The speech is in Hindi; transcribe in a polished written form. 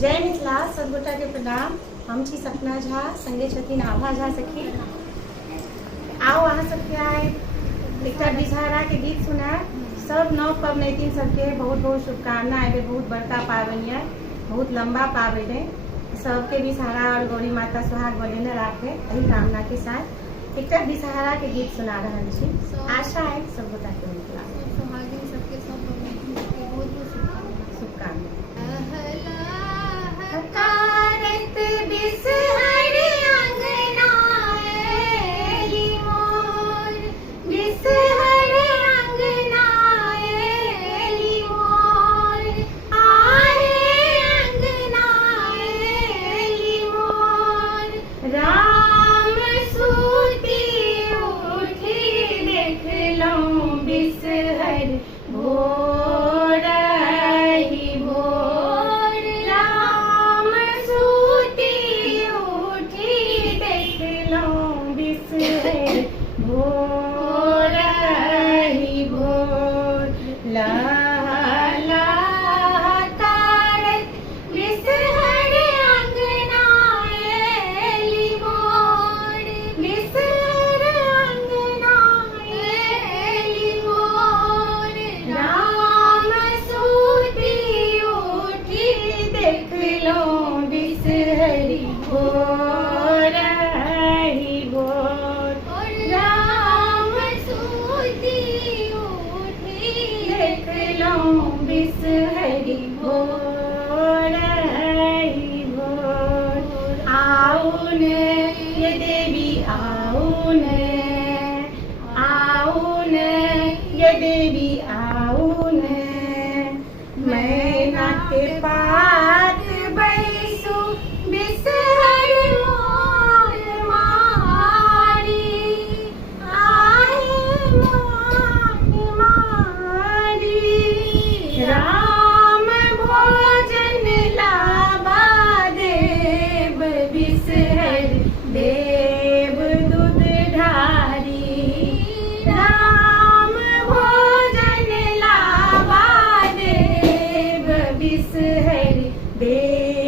जय मिथिला सदगोटा के प्रणाम। हम छी सपना झा, संगे छथिन आभा झा सखी। आओ अहाँ सबके आए एक विषहारा के गीत सुनाए। सब नव पबनैतिन सबके बहुत बहुत शुभकामना। एबे बहुत बड़का पाबनि है, बहुत लंबा पाबनि है। सबके विषहारा और गौरी माता सुहाग बनेने राखे एही कामना के साथ एक विषहारा के गीत सुना रहल छी। आशा है सदगोटा के मिथिला सबके सब बहुत बहुत शुभकामना। देवी आऊन मैना के पात बैसु बिसहर मोर मारी आहे मारी राम भोजन लाबा देव बिसहर देव दूध ढारी बिसहर देव